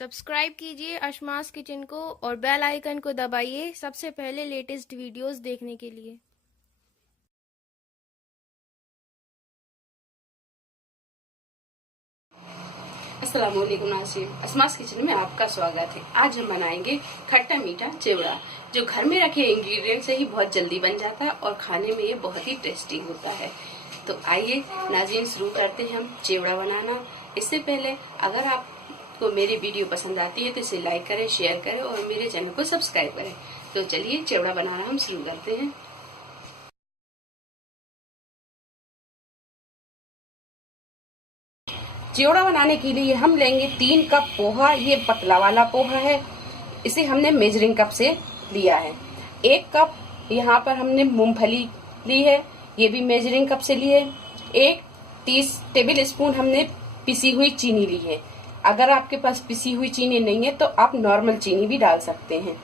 Subscribe कीजिए अशमास kitchen को और बेल आइकन को दबाइए सबसे पहले लेटेस्ट वीडियोस देखने के लिए। अस्सलाम वालेकुम नाज़रीन, अशमास किचन में आपका स्वागत है। आज हम बनाएंगे खट्टा मीठा चिवड़ा, जो घर में रखे इंग्रेडिएंट से ही बहुत जल्दी बन जाता है और खाने में ये बहुत ही टेस्टी होता है। तो आइए नाज़रीन, शुरू करते हैं हम चिवड़ा बनाना। इससे पहले अगर आपको मेरी वीडियो पसंद आती है तो इसे लाइक करें, शेयर करें और मेरे चैनल को सब्सक्राइब करें। तो चलिए चिवड़ा बनाना हम शुरू करते हैं। चिवड़ा बनाने के लिए हम लेंगे 3 कप पोहा। ये पतला वाला पोहा है, इसे हमने मेजरिंग कप से लिया है। 1 कप यहाँ पर हमने मूंगफली ली है, ये भी मेजरिंग कप से ली है। 1 टेबल स्पून हमने पिसी हुई चीनी ली है। अगर आपके पास पिसी हुई चीनी नहीं है तो आप नॉर्मल चीनी भी डाल सकते हैं।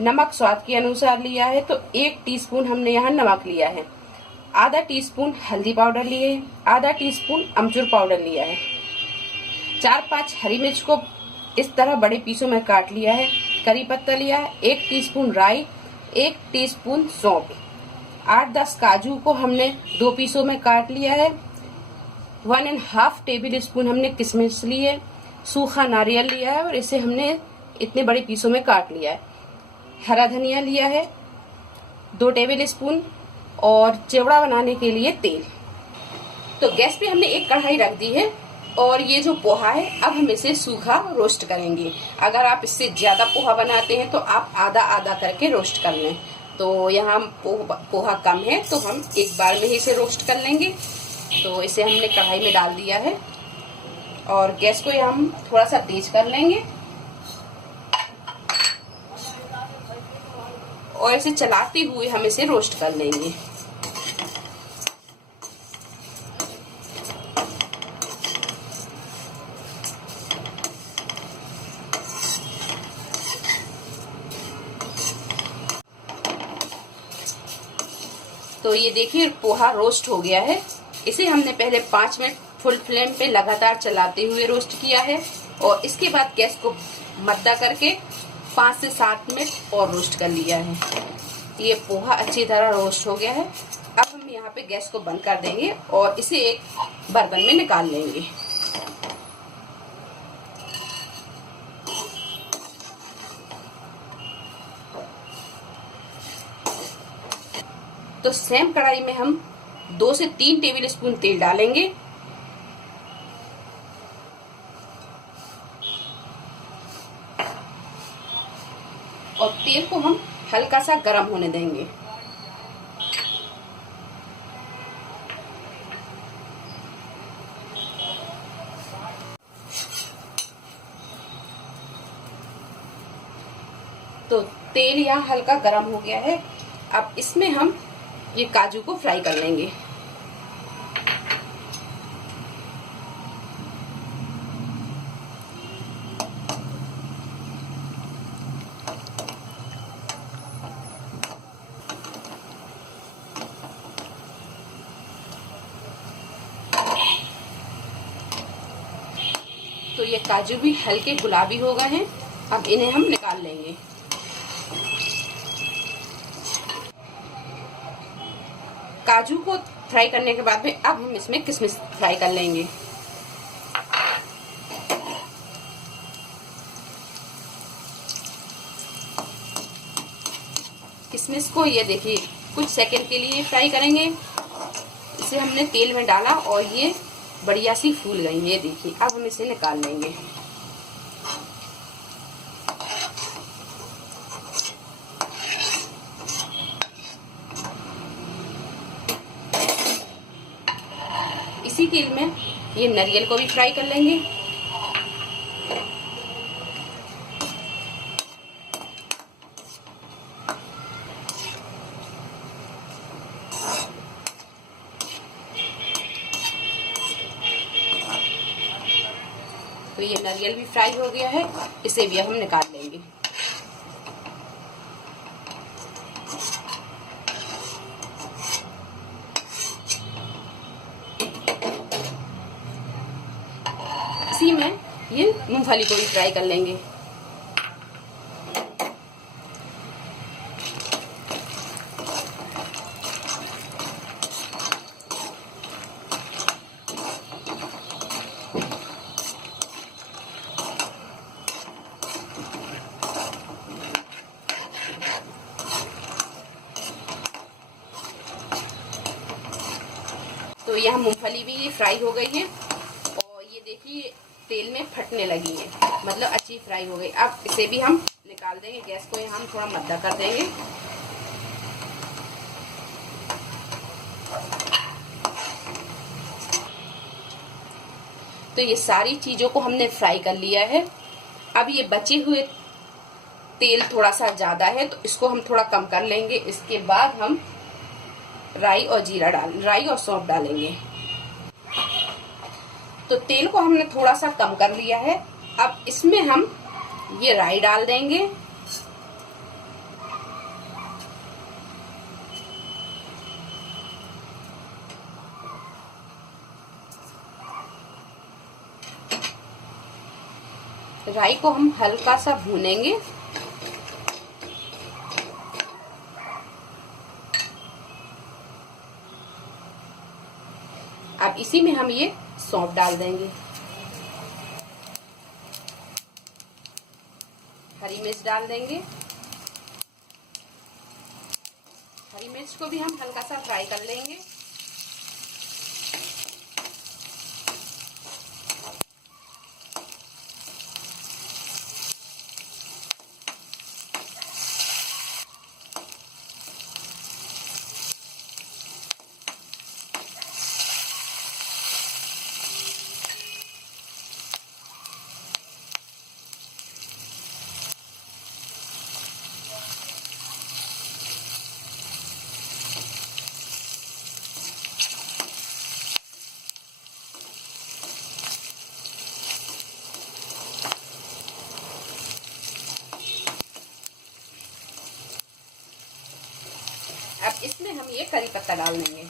नमक स्वाद के अनुसार लिया है, तो 1 टीस्पून हमने यहाँ नमक लिया है। आधा टीस्पून हल्दी पाउडर लिए है, आधा टीस्पून अमचूर पाउडर लिया है। 4-5 हरी मिर्च को इस तरह बड़े पीसों में काट लिया है। करी पत्ता लिया है, 1 टीस्पून राई, 1 टीस्पून सौंफ। 8-10 काजू को हमने 2 पीसों में काट लिया है। 1.5 टेबल स्पून हमने किशमिश ली है। सूखा नारियल लिया है और इसे हमने इतने बड़े पीसों में काट लिया है। हरा धनिया लिया है 2 टेबल स्पून। और चिवड़ा बनाने के लिए तेल। तो गैस पे हमने एक कढ़ाई रख दी है और ये जो पोहा है अब हम इसे सूखा रोस्ट करेंगे। अगर आप इससे ज्यादा पोहा बनाते हैं तो आप आधा आधा करके रोस्ट कर लें। तो यहाँ पोहा कम है तो हम एक बार में ही इसे रोस्ट कर लेंगे। तो इसे हमने कढ़ाई में डाल दिया है और गैस को हम थोड़ा सा तेज कर लेंगे और इसे चलाते हुए हम इसे रोस्ट कर लेंगे। तो ये देखिए पोहा रोस्ट हो गया है। इसे हमने पहले 5 मिनट फुल फ्लेम पे लगातार चलाते हुए रोस्ट किया है और इसके बाद गैस को मद्दा करके 5 से 7 मिनट और रोस्ट कर लिया है। ये पोहा अच्छी तरह रोस्ट हो गया है। अब हम यहाँ पे गैस को बंद कर देंगे और इसे एक बर्तन में निकाल लेंगे। तो सेम कढ़ाई में हम 2 से 3 टेबल स्पून तेल डालेंगे और तेल को हम हल्का सा गर्म होने देंगे। तो तेल यहाँ हल्का गर्म हो गया है। अब इसमें हम ये काजू को फ्राई कर लेंगे। तो ये काजू भी हल्के गुलाबी हो गए हैं। अब इन्हें हम निकाल लेंगे। काजू को फ्राई करने के बाद में अब हम इसमें किशमिश फ्राई कर लेंगे। किशमिश को ये देखिए कुछ सेकंड के लिए फ्राई करेंगे। इसे हमने तेल में डाला और ये बढ़िया सी फूल गई है। ये देखिए अब हम इसे निकाल लेंगे। इसी तेल में ये नारियल को भी फ्राई कर लेंगे। तो ये नारियल भी फ्राई हो गया है, इसे भी हम निकाल लेंगे। इसी में ये मूंगफली को भी फ्राई कर लेंगे। तो यह मूंगफली भी फ्राई हो गई है और ये देखिए तेल में फटने लगी है, मतलब अच्छी फ्राई हो गई। अब इसे भी हम निकाल देंगे। गैस को यहाँ हम थोड़ा मद्दा कर देंगे। तो ये सारी चीजों को हमने फ्राई कर लिया है। अब ये बचे हुए तेल थोड़ा सा ज्यादा है तो इसको हम थोड़ा कम कर लेंगे। इसके बाद हम राई और सौंफ डालेंगे। तो तेल को हमने थोड़ा सा कम कर लिया है। अब इसमें हम ये राई डाल देंगे। राई को हम हल्का सा भूनेंगे। अब इसी में हम ये सौंफ डाल देंगे। हरी मिर्च डाल देंगे। हरी मिर्च को भी हम हल्का सा फ्राई कर लेंगे। अब इसमें हम ये करी पत्ता डाल देंगे।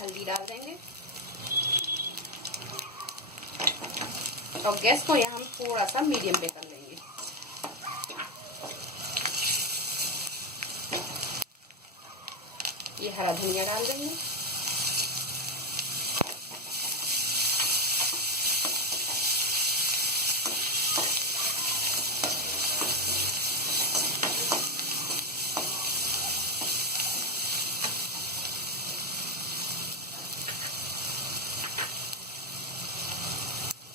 हल्दी डाल देंगे और गैस को यहाँ हम थोड़ा सा मीडियम पे कर लेंगे। ये हरा धनिया डाल देंगे।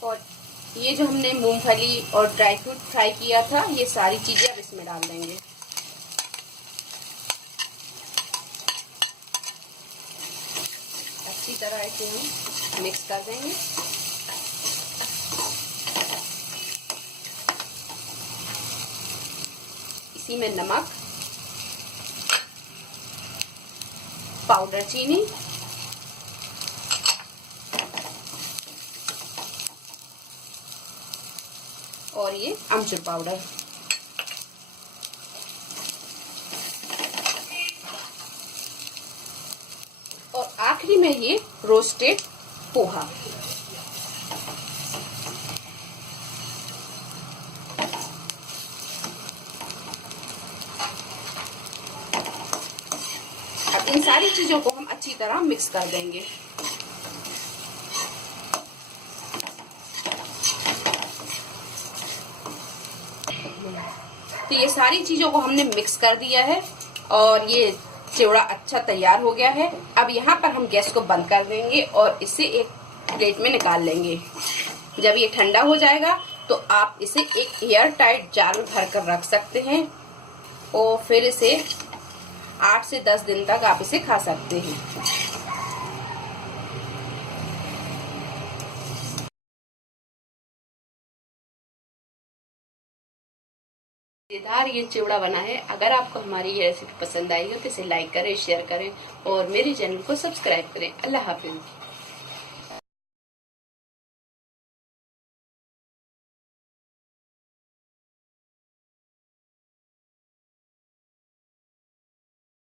और ये जो हमने मूंगफली और ड्राई फ्रूट फ्राई किया था, ये सारी चीजें अब इसमें डाल देंगे। अच्छी तरह इसे हम मिक्स कर देंगे। इसी में नमक, पाउडर चीनी और ये अमचूर पाउडर। और आखिरी में ये रोस्टेड पोहा। अब इन सारी चीजों को हम अच्छी तरह मिक्स कर देंगे। तो ये सारी चीजों को हमने मिक्स कर दिया है और ये चिवड़ा अच्छा तैयार हो गया है। अब यहाँ पर हम गैस को बंद कर देंगे और इसे एक प्लेट में निकाल लेंगे। जब ये ठंडा हो जाएगा तो आप इसे एक एयर टाइट जार में भर कर रख सकते हैं और फिर इसे 8 से 10 दिन तक आप इसे खा सकते हैं। मजेदार ये चिवड़ा बना है। अगर आपको हमारी ये रेसिपी पसंद आई हो तो इसे लाइक करें, शेयर करें और मेरे चैनल को सब्सक्राइब करें। अल्लाह हाफिज।